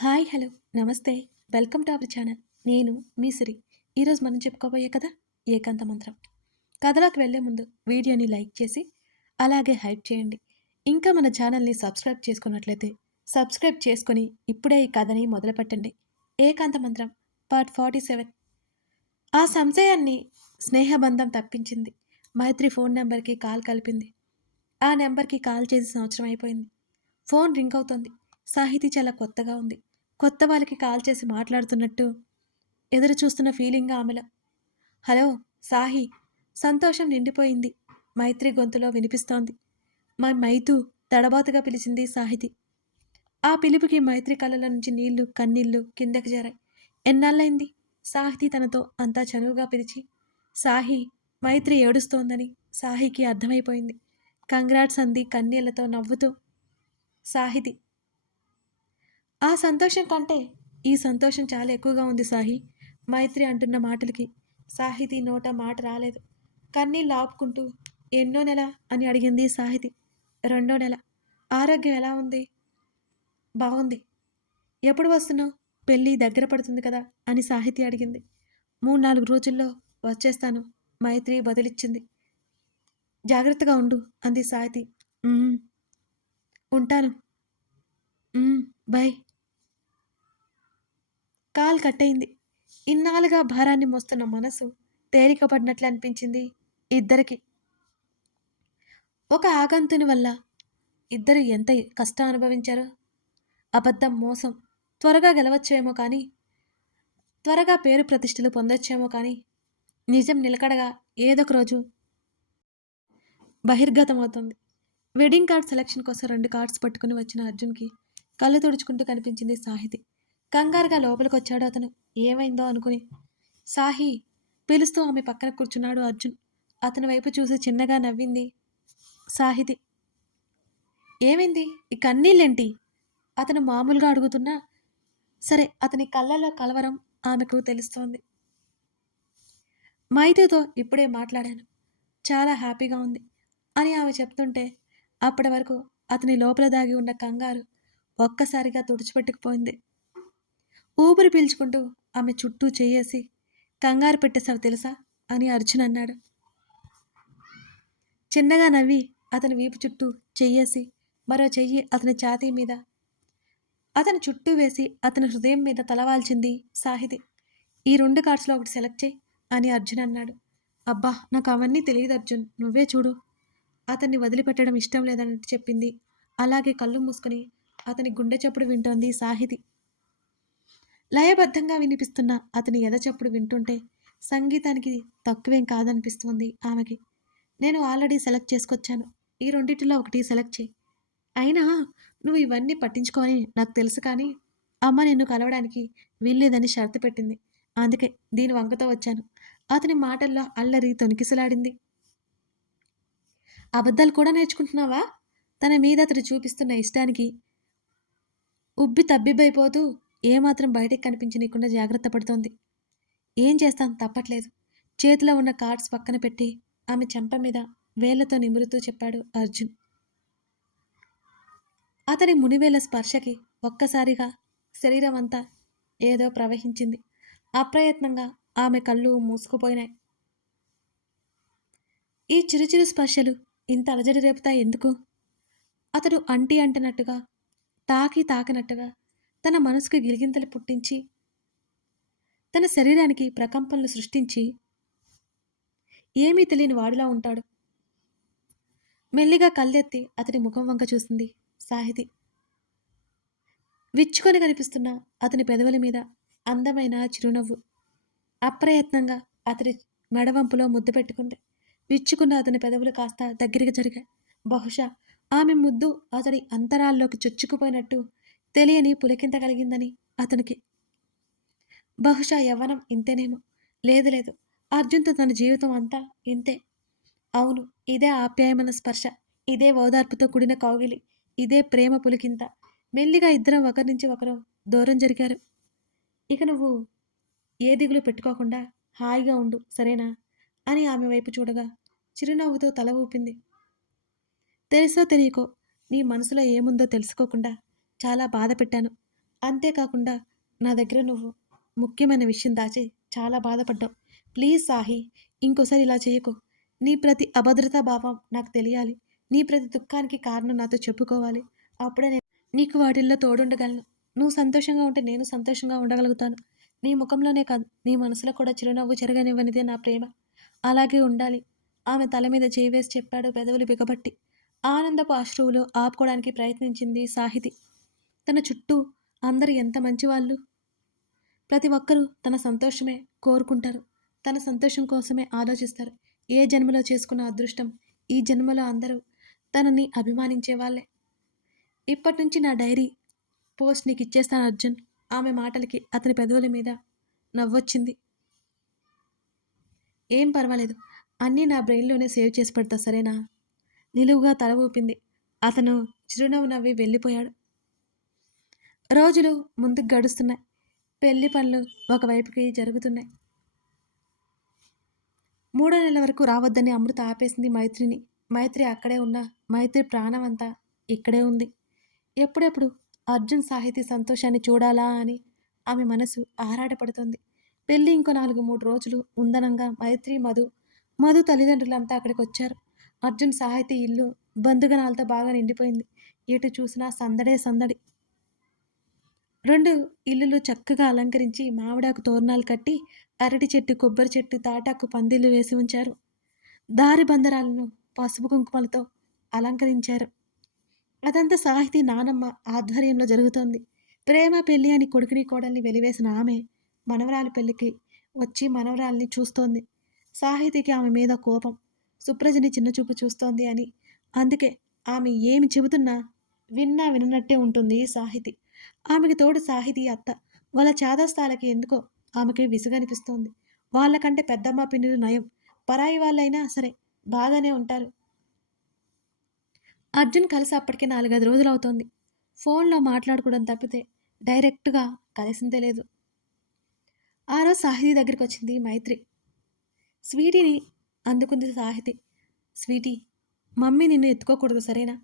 Hi hello నమస్తే welcome to our channel. నేను మీ సిరి. ఈరోజు మనం చెప్పుకోబోయే కథ ఏకాంత మంత్రం. కథలోకి వెళ్ళే ముందు వీడియోని లైక్ చేసి అలాగే హైప్ చేయండి. ఇంకా మన ఛానల్ని సబ్స్క్రైబ్ చేసుకున్నట్లయితే సబ్స్క్రైబ్ చేసుకొని ఇప్పుడే ఈ కథని మొదలుపెట్టండి. ఏకాంత మంత్రం పార్ట్ 47. ఆ సంశయాన్ని స్నేహబంధం తప్పించింది. మైత్రి ఫోన్ నెంబర్కి కాల్ కలిపింది. ఆ నెంబర్కి కాల్ చేసి సంవత్సరం అయిపోయింది. ఫోన్ రింగ్ అవుతోంది. సాహితీ చాలా కొత్తగా ఉంది. కొత్త వాళ్ళకి కాల్ చేసి మాట్లాడుతున్నట్టు ఎదురు చూస్తున్న ఫీలింగ్ ఆమెలో. హలో సాహి. సంతోషం నిండిపోయింది మైత్రి గొంతులో వినిపిస్తోంది. మైతు తడబాతుగా పిలిచింది సాహితి. ఆ పిలుపుకి మైత్రి కళ్ళల నుంచి నీళ్లు కన్నీళ్లు కిందకి జారాయి. ఎన్నాళ్ళైంది సాహితి తనతో అంతా చనువుగా పిలిచి. సాహి. మైత్రి ఏడుస్తోందని సాహికి అర్థమైపోయింది. కంగ్రాట్స్ అంది కన్నీళ్లతో నవ్వుతూ సాహితి. ఆ సంతోషం కంటే ఈ సంతోషం చాలా ఎక్కువగా ఉంది సాహి. మైత్రి అంటున్న మాటలకి సాహితి నోట మాట రాలేదు. కన్నీళ్ళు ఆపుకుంటూ ఎన్నో నెల అని అడిగింది సాహితి. 2వ నెల. ఆరోగ్యం ఎలా ఉంది? బాగుంది. ఎప్పుడు వస్తున్నావు? పెళ్ళి దగ్గర పడుతుంది కదా అని సాహితి అడిగింది. 3-4 రోజుల్లో వచ్చేస్తాను మైత్రి బదులిచ్చింది. జాగ్రత్తగా ఉండు అంది సాహితి. "ఉమ్, ఉంటాను. బాయ్." కాల్ కట్టయింది. ఇన్నాళ్ళుగా భారాన్ని మోస్తున్న మనసు తేలికపడినట్లు అనిపించింది ఇద్దరికి. ఒక ఆగంతుని వల్ల ఇద్దరు ఎంత కష్టం అనుభవించారో. అబద్ధం, మోసం త్వరగా గెలవచ్చేమో కానీ, త్వరగా పేరు ప్రతిష్టలు పొందొచ్చేమో కానీ, నిజం నిలకడగా ఏదొక రోజు బహిర్గతమవుతుంది. వెడ్డింగ్ కార్డ్ సెలక్షన్ కోసం 2 కార్డ్స్ పట్టుకుని వచ్చిన అర్జున్కి కళ్ళు తుడుచుకుంటూ కనిపించింది సాహితి. కంగారుగా లోపలికొచ్చాడు అతను. ఏమైందో అనుకుని. సాహి పిలుస్తూ ఆమె పక్కన కూర్చున్నాడు అర్జున్. అతని వైపు చూసి చిన్నగా నవ్వింది సాహితి. ఏమైంది? ఈ కన్నీళ్ళేంటి? అతను మామూలుగా అడుగుతున్నా సరే అతని కళ్ళలో కలవరం ఆమెకు తెలుస్తోంది. మైతితో ఇప్పుడే మాట్లాడాను. చాలా హ్యాపీగా ఉంది అని ఆమె చెప్తుంటే అప్పటి వరకు అతని లోపల దాగి ఉన్న కంగారు ఒక్కసారిగా తుడిచిపెట్టుకుపోయింది. ఊపిరి పీల్చుకుంటూ ఆమె చుట్టూ చెయ్యేసి కంగారు పెట్టేశావు తెలుసా అని అర్జున్ అన్నాడు. చిన్నగా నవ్వి అతని వీపు చుట్టూ చెయ్యేసి మరో చెయ్యి అతని ఛాతీ మీద అతని చుట్టూ వేసి అతని హృదయం మీద తలవాల్చింది సాహితి. ఈ 2 కార్డ్స్లో ఒకటి సెలెక్ట్ చేయి అని అర్జున్ అన్నాడు. అబ్బా నాకు అవన్నీ తెలియదు అర్జున్, నువ్వే చూడు. అతన్ని వదిలిపెట్టడం ఇష్టం లేదన్నట్టు చెప్పింది. అలాగే కళ్ళు మూసుకొని అతని గుండె చప్పుడు వింటోంది సాహితి. లయబద్ధంగా వినిపిస్తున్న అతని ఎద చప్పుడు వింటుంటే సంగీతానికి తక్కువేం కాదనిపిస్తుంది ఆమెకి. నేను ఆల్రెడీ సెలెక్ట్ చేసుకొచ్చాను. ఈ రెండిటిలో ఒకటి సెలెక్ట్ చేయి. అయినా నువ్వు ఇవన్నీ పట్టించుకోని నాకు తెలుసు కానీ అమ్మ నిన్ను కలవడానికి వీల్లేదని షరతు పెట్టింది. అందుకే దీని వంకతో వచ్చాను. అతని మాటల్లో అల్లరి తొణికిసలాడింది. అబద్ధాలు కూడా నేర్చుకుంటున్నావా? తన మీద అతడు చూపిస్తున్న ఇష్టానికి ఉబ్బి తబ్బిబ్బైపోతూ ఏమాత్రం బయటికి కనిపించనీయకుండా జాగ్రత్త పడుతోంది. ఏం చేస్తాం తప్పట్లేదు. చేతిలో ఉన్న కార్డ్స్ పక్కన పెట్టి ఆమె చెంప మీద వేళ్లతో నిమురుతూ చెప్పాడు అర్జున్. అతని మునివేల స్పర్శకి ఒక్కసారిగా శరీరం అంతా ఏదో ప్రవహించింది. అప్రయత్నంగా ఆమె కళ్ళు మూసుకుపోయినాయి. ఈ చిరుచిరు స్పర్శలు ఇంత అలజడి రేపుతాయి ఎందుకు? అతడు అంటి అంటనట్టుగా తాకినట్టుగా తన మనసుకు గిలిగింతలు పుట్టించి తన శరీరానికి ప్రకంపనలు సృష్టించి ఏమీ తెలియని వాడిలా ఉంటాడు. మెల్లిగా కళ్ళెత్తి అతని ముఖం వంక చూసింది సాహితి. విచ్చుకొని కనిపిస్తున్న అతని పెదవుల మీద అందమైన చిరునవ్వు. అప్రయత్నంగా అతడి మెడవంపులో ముద్దు పెట్టుకుంది. విచ్చుకున్న అతని పెదవులు కాస్త దగ్గరికి జరిగాయి. బహుశా ఆమె ముద్దు అతడి అంతరాల్లోకి చొచ్చుకుపోయినట్టు తెలియని పులకింత కలిగిందని అతనికి. బహుశా యవ్వనం ఇంతేనేమో. లేదు లేదు, అర్జున్తో తన జీవితం అంతా ఇంతే. అవును, ఇదే ఆప్యాయమైన స్పర్శ, ఇదే ఓదార్పుతో కూడిన కౌగిలి, ఇదే ప్రేమ పులికింత. మెల్లిగా ఇద్దరం ఒకరి నుంచి ఒకరు దూరం జరిగారు. ఇక నువ్వు ఏ దిగులు పెట్టుకోకుండా హాయిగా ఉండు సరేనా అని ఆమె వైపు చూడగా చిరునవ్వుతో తల ఊపింది. తెలుసో తెలియకో నీ మనసులో ఏముందో తెలుసుకోకుండా చాలా బాధ పెట్టాను. అంతేకాకుండా నా దగ్గర నువ్వు ముఖ్యమైన విషయం దాచి చాలా బాధపడ్డావు. ప్లీజ్ సాహి, ఇంకోసారి ఇలా చేయకు. నీ ప్రతి అభద్రతా భావం నాకు తెలియాలి. నీ ప్రతి దుఃఖానికి కారణం నాతో చెప్పుకోవాలి. అప్పుడే నేను నీకు వాటిల్లో తోడుండగలను. నువ్వు సంతోషంగా ఉంటే నేను సంతోషంగా ఉండగలుగుతాను. నీ ముఖంలోనే కాదు, నీ మనసులో కూడా చిరునవ్వు చెరగనివ్వనిదే నా ప్రేమ. అలాగే ఉండాలి. ఆమె తల మీద చేయి వేసి చెప్పాడు పెదవులు బిగబట్టి. ఆనందపు అశ్రువులు ఆపుకోవడానికి ప్రయత్నించింది సాహితి. తన చుట్టూ అందరూ ఎంత మంచివాళ్ళు. ప్రతి ఒక్కరూ తన సంతోషమే కోరుకుంటారు. తన సంతోషం కోసమే ఆలోచిస్తారు. ఏ జన్మలో చేసుకున్న అదృష్టం, ఈ జన్మలో అందరూ తనని అభిమానించే వాళ్ళే. ఇప్పటి నుంచి నా డైరీ పోస్ట్ నీకు ఇచ్చేస్తాను అర్జున్. ఆమె మాటలకి అతని పెదవుల మీద నవ్వొచ్చింది. ఏం పర్వాలేదు, అన్నీ నా బ్రెయిన్లోనే సేవ్ చేసి పెడతా సరేనా? నిలువుగా తల ఊపింది. అతను చిరునవ్వు నవ్వి వెళ్ళిపోయాడు. రోజులు ముందుకు గడుస్తున్నాయి. పెళ్లి పనులు ఒకవైపుకి జరుగుతున్నాయి. 3వ నెల వరకు రావద్దని అమృత ఆపేసింది మైత్రిని. మైత్రి అక్కడే ఉన్నా మైత్రి ప్రాణం అంతా ఇక్కడే ఉంది. ఎప్పుడెప్పుడు అర్జున్ సాహితీ సంతోషాన్ని చూడాలా అని ఆమె మనసు ఆరాటపడుతోంది. పెళ్ళి ఇంకో 3 రోజులు ఉందనంగా మైత్రి, మధు తల్లిదండ్రులంతా అక్కడికి వచ్చారు. అర్జున్ సాహితీ ఇల్లు బంధుగణాలతో బాగా నిండిపోయింది. ఎటు చూసినా సందడే సందడి. 2 ఇల్లులు చక్కగా అలంకరించి మామిడాకు తోరణాలు కట్టి అరటి చెట్టు, కొబ్బరి చెట్టు, తాటాకు పందిళ్లు వేసి ఉంచారు. దారి బందరాలను పసుపు కుంకుమలతో అలంకరించారు. అదంతా సాహితీ నానమ్మ ఆధ్వర్యంలో జరుగుతోంది. ప్రేమ పెళ్లి అని కొడుకుని కోడల్ని వెలివేసిన ఆమె మనవరాలి పెళ్లికి వచ్చి మనవరాల్ని చూస్తోంది. సాహితీకి ఆమె మీద కోపం. సుప్రజని చిన్నచూపు చూస్తోంది అని. అందుకే ఆమె ఏమి చెబుతున్నా విన్నా విననట్టే ఉంటుంది సాహితి. ఆమెకి తోడు సాహితీ అత్త. వాళ్ళ చాదస్తాలకి ఎందుకో ఆమెకి విసుగనిపిస్తోంది. వాళ్ళకంటే పెద్దమ్మ పిన్నులు నయం. పరాయి వాళ్ళైనా సరే బాగానే ఉంటారు. అర్జున్ కలిసి అప్పటికే 4-5 రోజులు అవుతోంది. ఫోన్లో మాట్లాడుకోవడం తప్పితే డైరెక్ట్గా కలిసిందే లేదు. ఆ రోజు సాహితీ దగ్గరికి వచ్చింది మైత్రి. స్వీటీని అందుకుంది సాహితి. స్వీటీ, మమ్మీ నిన్ను ఎత్తుకోకూడదు సరేనా?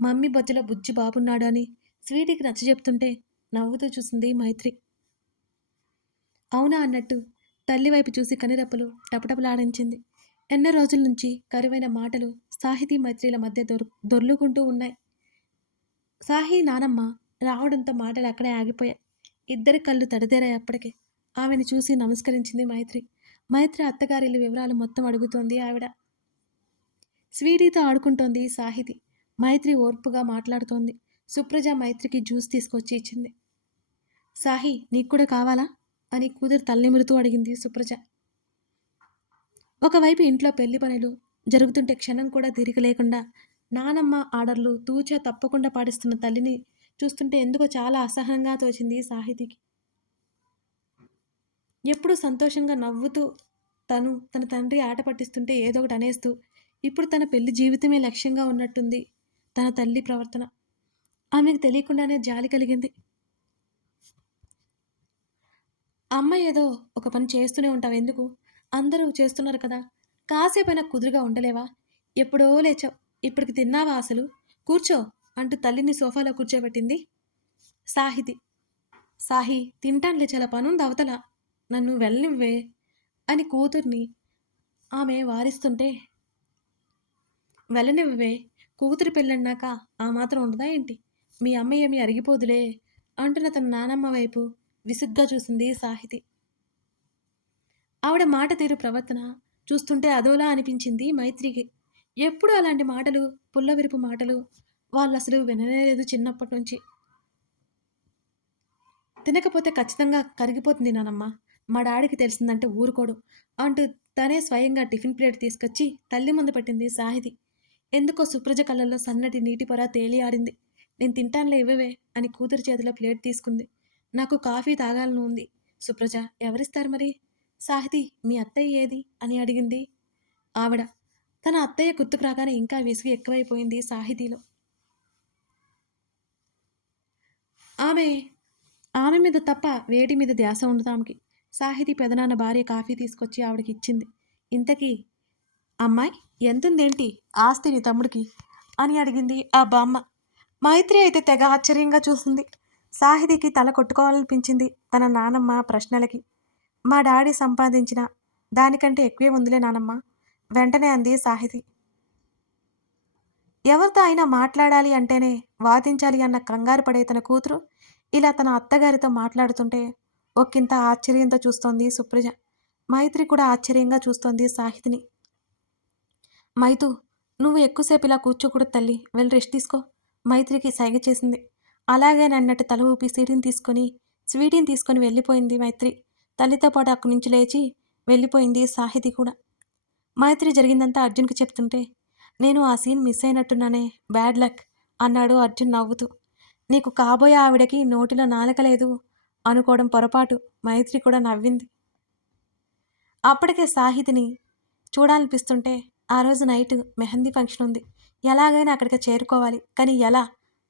మమ్మీ బొజ్జలో బుజ్జి బాబున్నాడు అని స్వీటీకి నచ్చజెప్తుంటే నవ్వుతూ చూసింది మైత్రి. అవునా అన్నట్టు తల్లి వైపు చూసి కనిరెప్పలు టపటపలాడించింది. ఎన్నో రోజుల నుంచి కరువైన మాటలు సాహితీ మైత్రిల మధ్య దొర్లుకుంటూ ఉన్నాయి. సాహి నానమ్మ రావడంతో మాటలు అక్కడే ఆగిపోయాయి. ఇద్దరి కళ్ళు తడితేరాయి అప్పటికే. ఆమెను చూసి నమస్కరించింది మైత్రి. మైత్రి అత్తగారిల్లు వివరాలు మొత్తం అడుగుతోంది ఆవిడ. స్వీటీతో ఆడుకుంటోంది సాహితి. మైత్రి ఓర్పుగా మాట్లాడుతోంది. సుప్రజ మైత్రికి జ్యూస్ తీసుకొచ్చి ఇచ్చింది. సాహి, నీకు కూడా కావాలా అని కూతురు తల్లిమురుతూ అడిగింది సుప్రజ. ఒకవైపు ఇంట్లో పెళ్లి పనులు జరుగుతుంటే క్షణం కూడా తీరిక లేకుండా నానమ్మ ఆర్డర్లు తూచా తప్పకుండా పాటిస్తున్న తల్లిని చూస్తుంటే ఎందుకో చాలా అసహనంగా తోచింది సాహితికి. ఎప్పుడూ సంతోషంగా నవ్వుతూ తన తండ్రి ఆట పట్టిస్తుంటే ఏదో ఒకటి అనేస్తూ ఇప్పుడు తన పెళ్లి జీవితమే లక్ష్యంగా ఉన్నట్టుంది తన తల్లి ప్రవర్తన. ఆమెకు తెలియకుండానే జాలి కలిగింది. అమ్మ ఏదో ఒక పని చేస్తూనే ఉంటావు ఎందుకు? అందరూ చేస్తున్నారు కదా, కాసేపైనా కుదురుగా ఉండలేవా? ఎప్పుడో లేచావు, ఇప్పటికి తిన్నావా అసలు? కూర్చో అంటూ తల్లిని సోఫాలో కూర్చోబెట్టింది సాహితి. సాహి, తింటానులే, చాలా పనుంది అవతల, నన్ను వెళ్ళనివ్వే అని కూతుర్ని ఆమె వారిస్తుంటే, వెళ్ళనివ్వే, కూతురు పెళ్ళన్నాక ఆ మాత్రం ఉండదా ఏంటి? మీ అమ్మ ఏమి అరిగిపోదులే అంటున్న తన నానమ్మ వైపు విసుగ్గా చూసింది సాహితి. ఆవిడ మాట తీరు ప్రవర్తన చూస్తుంటే అదోలా అనిపించింది మైత్రికి. ఎప్పుడు అలాంటి మాటలు, పుల్లవిరుపు మాటలు వాళ్ళు అసలు వినలేదు చిన్నప్పటి నుంచి. తినకపోతే ఖచ్చితంగా కరిగిపోతుంది నానమ్మ, మా డాడీకి తెలిసిందంటే ఊరుకోడు అంటూ తనే స్వయంగా టిఫిన్ ప్లేట్ తీసుకొచ్చి తల్లి ముందు పెట్టింది సాహితి. ఎందుకో సుప్రజ కళ్ళల్లో సన్నటి నీటి పొర తేలి ఆడింది. నేను తింటానులే ఇవ్వవే అని కూతురు చేతిలో ప్లేట్ తీసుకుంది. నాకు కాఫీ తాగాలని ఉంది సుప్రజ. ఎవరిస్తారు మరి? సాహితి, మీ అత్తయ్య ఏది అని అడిగింది ఆవిడ. తన అత్తయ్య గుర్తుకు రాగానే ఇంకా విసుగు ఎక్కువైపోయింది సాహితీలో. ఆమె మీద తప్ప వేటి మీద ధ్యాస ఉండదు ఆమెకి. సాహితి పెదనాన్న భార్య కాఫీ తీసుకొచ్చి ఆవిడకి ఇచ్చింది. ఇంతకీ అమ్మాయి ఎంతుందేంటి ఆస్తి నీ తమ్ముడికి అని అడిగింది ఆ బామ్మ. మైత్రి అయితే తెగ ఆశ్చర్యంగా చూసింది. సాహితికి తల కొట్టుకోవాలనిపించింది తన నానమ్మ ప్రశ్నలకి. మా డాడీ సంపాదించిన దానికంటే ఎక్కువే ఉందిలే నానమ్మ, వెంటనే అంది సాహితి. ఎవరితో అయినా మాట్లాడాలి అంటేనే వాదించాలి అన్న కంగారు పడే తన కూతురు ఇలా తన అత్తగారితో మాట్లాడుతుంటే ఒక్కింత ఆశ్చర్యంతో చూస్తోంది సుప్రజ. మైత్రి కూడా ఆశ్చర్యంగా చూస్తోంది సాహితిని. మైతు, నువ్వు ఎక్కువసేపు ఇలా కూర్చోకూడదు తల్లి, వెళ్ళి రెస్ట్ తీసుకో, మైత్రికి సైగ చేసింది. అలాగేనన్నట్టు తల ఊపి స్వీటీని తీసుకొని వెళ్ళిపోయింది మైత్రి. తల్లితో పాటు అక్కడి నుంచి లేచి వెళ్ళిపోయింది సాహితి కూడా. మైత్రి జరిగిందంతా అర్జున్కి చెప్తుంటే, నేను ఆ సీన్ మిస్ అయినట్టున్నానే, బ్యాడ్ లక్ అన్నాడు అర్జున్ నవ్వుతూ. నీకు కాబోయే ఆవిడకి నోటిలో నాలుక లేదు అనుకోవడం పొరపాటు, మైత్రి కూడా నవ్వింది. అప్పటికే సాహితిని చూడాలనిపిస్తుంటే, ఆ రోజు నైట్ మెహందీ ఫంక్షన్ ఉంది, ఎలాగైనా అక్కడికి చేరుకోవాలి, కానీ ఎలా?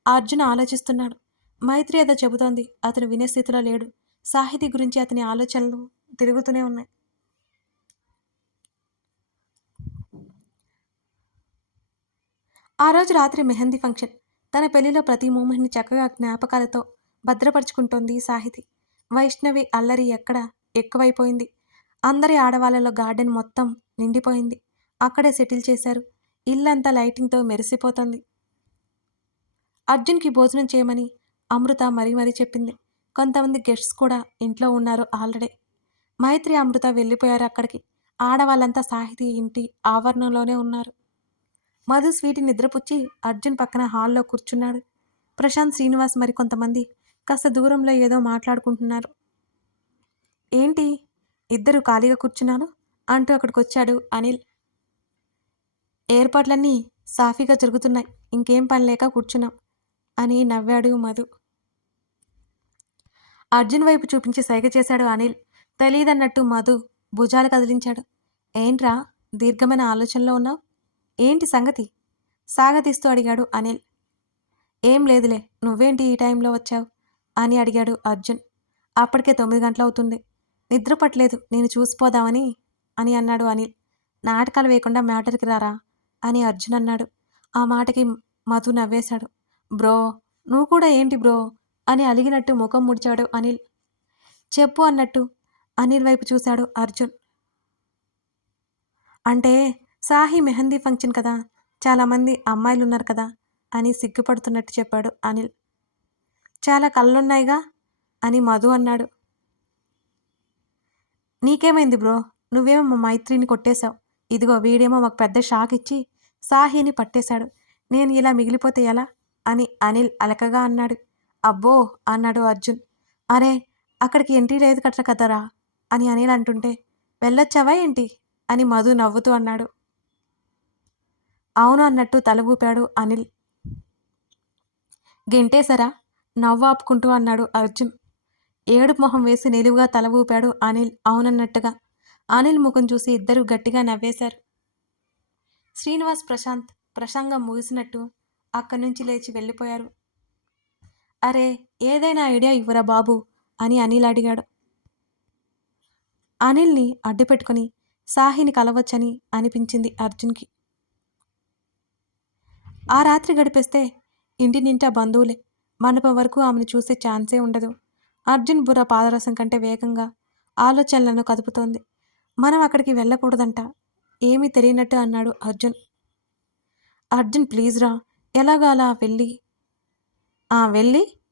అర్జున్ ఆలోచిస్తున్నాడు. మైత్రి ఏదో చెబుతోంది, అతను వినే స్థితిలో లేడు. సాహితి గురించి అతని ఆలోచనలు తిరుగుతూనే ఉన్నాయి. ఆ రోజు రాత్రి మెహందీ ఫంక్షన్. తన పెళ్లిలో ప్రతి మూమెంట్ని చక్కగా జ్ఞాపకాలతో భద్రపరుచుకుంటోంది సాహితి. వైష్ణవి అల్లరి ఎక్కడ ఎక్కువైపోయింది. అందరి ఆడవాళ్ళలో గార్డెన్ మొత్తం నిండిపోయింది. అక్కడే సెటిల్ చేశారు. ఇల్లంతా లైటింగ్తో మెరిసిపోతుంది. అర్జున్కి భోజనం చేయమని అమృత మరీ మరీ చెప్పింది. కొంతమంది గెస్ట్స్ కూడా ఇంట్లో ఉన్నారు ఆల్రెడీ. మైత్రి, అమృత వెళ్ళిపోయారు అక్కడికి. ఆడవాళ్ళంతా సాహితీ ఇంటి ఆవరణలోనే ఉన్నారు. మధు స్వీటి నిద్రపుచ్చి అర్జున్ పక్కన హాల్లో కూర్చున్నాడు. ప్రశాంత్, శ్రీనివాస్ మరి కొంతమంది కాస్త దూరంలో ఏదో మాట్లాడుకుంటున్నారు. ఏంటి ఇద్దరు ఖాళీగా కూర్చున్నాను అంటూ అక్కడికొచ్చాడు అనిల్. ఏర్పాట్లన్నీ సాఫీగా జరుగుతున్నాయి, ఇంకేం పని లేక కూర్చున్నాం అని నవ్వాడు మధు. అర్జున్ వైపు చూపించి సైగ చేశాడు అనిల్. తెలీదన్నట్టు మధు భుజాలు కదిలించాడు. ఏంట్రా దీర్ఘమైన ఆలోచనలో ఉన్నావు, ఏంటి సంగతి సాగతీస్తూ అడిగాడు అనిల్. ఏం లేదులే, నువ్వేంటి ఈ టైంలో వచ్చావు అని అడిగాడు అర్జున్. అప్పటికే 9 గంటలవుతుంది, నిద్ర పట్టలేదు, నేను చూసిపోదామని అని అన్నాడు అనిల్. నాటకాలు వేయకుండా మ్యాటర్కి రారా అని అర్జున్ అన్నాడు. ఆ మాటకి మధు నవ్వేశాడు. బ్రో, నువ్వు కూడా ఏంటి బ్రో అని అలిగినట్టు ముఖం ముడిచాడు అనిల్. చెప్పు అన్నట్టు అనిల్ వైపు చూశాడు అర్జున్. అంటే సాహి మెహందీ ఫంక్షన్ కదా, చాలామంది అమ్మాయిలు ఉన్నారు కదా అని సిగ్గుపడుతున్నట్టు చెప్పాడు అనిల్. చాలా కళ్ళున్నాయిగా అని మధు అన్నాడు. నీకేమైంది బ్రో, నువ్వేమో మా మైత్రిని కొట్టేశావు, ఇదిగో వీడేమో మాకు పెద్ద షాక్ ఇచ్చి సాహిని పట్టేశాడు, నేను ఇలా మిగిలిపోతే ఎలా అని అనిల్ అలకగా అన్నాడు. అబ్బో అన్నాడు అర్జున్. అరే అక్కడికి ఎంట్రీ లేదు కట్ట కదరా అని అనిల్ అంటుంటే, వెళ్ళొచ్చావా ఏంటి అని మధు నవ్వుతూ అన్నాడు. అవును అన్నట్టు తల ఊపాడు అనిల్. గెంటేసరా నవ్వు ఆపుకుంటూ అన్నాడు అర్జున్. ఏడుపు మొహం వేసి నిలువుగా తల ఊపాడు అనిల్ అవునన్నట్టుగా. అనిల్ ముఖం చూసి ఇద్దరూ గట్టిగా నవ్వేశారు. శ్రీనివాస్, ప్రశాంత్ ప్రసంగం ముగిసినట్టు అక్కడి నుంచి లేచి వెళ్ళిపోయారు. అరే ఏదైనా ఐడియా ఇవ్వరా బాబు అని అనిల్ అడిగాడు. అనిల్ని అడ్డుపెట్టుకుని సాహిని కలవచ్చని అనిపించింది అర్జున్కి. ఆ రాత్రి గడిపేస్తే ఇంటి నింటా బంధువులే, మండపం వరకు ఆమెను చూసే ఛాన్సే ఉండదు. అర్జున్ బుర్ర పాదరసం కంటే వేగంగా ఆలోచనలను కదుపుతోంది. మనం అక్కడికి వెళ్ళకూడదంట, ఏమీ తెలియనట్టు అన్నాడు అర్జున్. అర్జున్ ప్లీజ్ రా, ఎలాగా అలా వెళ్ళి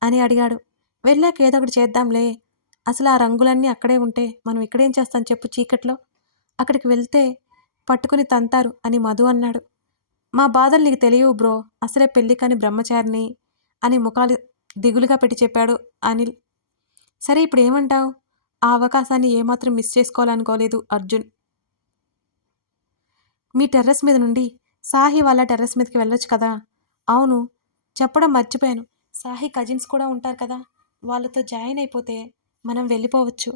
అని అడిగాడు. వెళ్ళాక ఏదో ఒకటి చేద్దాంలే, అసలు ఆ రంగులన్నీ అక్కడే ఉంటే మనం ఇక్కడేం చేస్తాం చెప్పు చీకట్లో, అక్కడికి వెళ్తే పట్టుకుని తంతారు అని మధు అన్నాడు. మా బాధలు నీకు తెలియవు బ్రో, అసలే పెళ్ళి కాని బ్రహ్మచారిని అని ముఖాలు దిగులుగా పెట్టి చెప్పాడు అనిల్. సరే ఇప్పుడు ఏమంటావు, ఆ అవకాశాన్ని ఏమాత్రం మిస్ చేసుకోవాలనుకోలేదు అర్జున్. మీ టెర్రస్ మీద నుండి సాహి వాళ్ళ టెర్రస్ మీదకి వెళ్ళొచ్చు కదా. అవును చెప్పడం మర్చిపోయాను, సాహి కజిన్స్ కూడా ఉంటారు కదా, వాళ్ళతో జాయిన్ అయిపోతే మనం వెళ్ళిపోవచ్చు,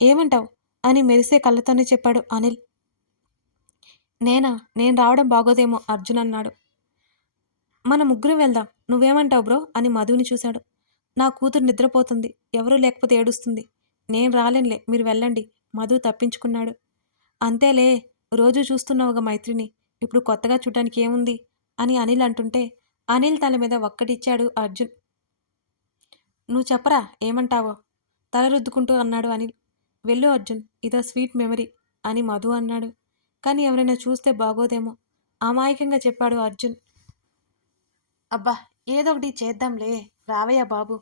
ఏమంటావు అని మెరిసే కళ్ళతోనే చెప్పాడు అనిల్. నేను రావడం బాగోదేమో అర్జున్ అన్నాడు. మన ముగ్గురం వెళ్దాం, నువ్వేమంటావు బ్రో అని మధుని చూశాడు. నా కూతురు నిద్రపోతుంది, ఎవరూ లేకపోతే ఏడుస్తుంది, నేను రాలేనులే, మీరు వెళ్ళండి, మధు తప్పించుకున్నాడు. అంతేలే, రోజు చూస్తున్నావుగా మైత్రిని, ఇప్పుడు కొత్తగా చూడటానికి ఏముంది అని అనిల్ అంటుంటే అనిల్ తల మీద ఒక్కటిచ్చాడు అర్జున్. నువ్వు చెప్పరా ఏమంటావో తల రుద్దుకుంటూ అన్నాడు అనిల్. వెళ్ళు అర్జున్, ఇదో స్వీట్ మెమరీ అని మధు అన్నాడు. కానీ ఎవరైనా చూస్తే బాగోదేమో అమాయకంగా చెప్పాడు అర్జున్. అబ్బా, ఏదో ఒకటి చేద్దాంలే, రావయ్య బాబు,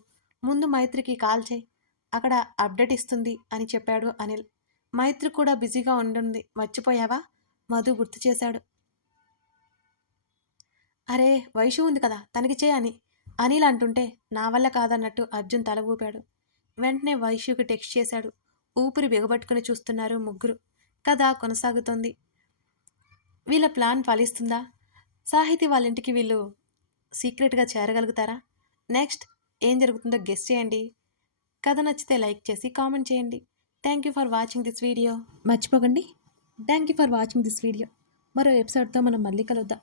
ముందు మైత్రికి కాల్ చేయి, అక్కడ అప్డేట్ ఇస్తుంది అని చెప్పాడు అనిల్. మైత్రి కూడా బిజీగా ఉంటుంది, మర్చిపోయావా? మధు గుర్తు చేశాడు. అరే వైషు ఉంది కదా, తనకి చేయి అని అనిల్ అంటుంటే నా వల్ల కాదన్నట్టు అర్జున్ తల ఊపాడు. వెంటనే వైషుకి టెక్స్ట్ చేశాడు. ఊపిరి బిగబట్టుకుని చూస్తున్నారు ముగ్గురు. కథ కొనసాగుతోంది. వీళ్ళ ప్లాన్ ఫలిస్తుందా? సాహితీ వాళ్ళ ఇంటికి వీళ్ళు సీక్రెట్గా చేరగలుగుతారా? నెక్స్ట్ ఏం జరుగుతుందో గెస్ చేయండి. కథ నచ్చితే లైక్ చేసి కామెంట్ చేయండి. Thank you for watching this video. మర్చిపోకండి, thank you for watching this video. మరో ఎపిసోడ్తో మనం మళ్ళీ కలుద్దాం.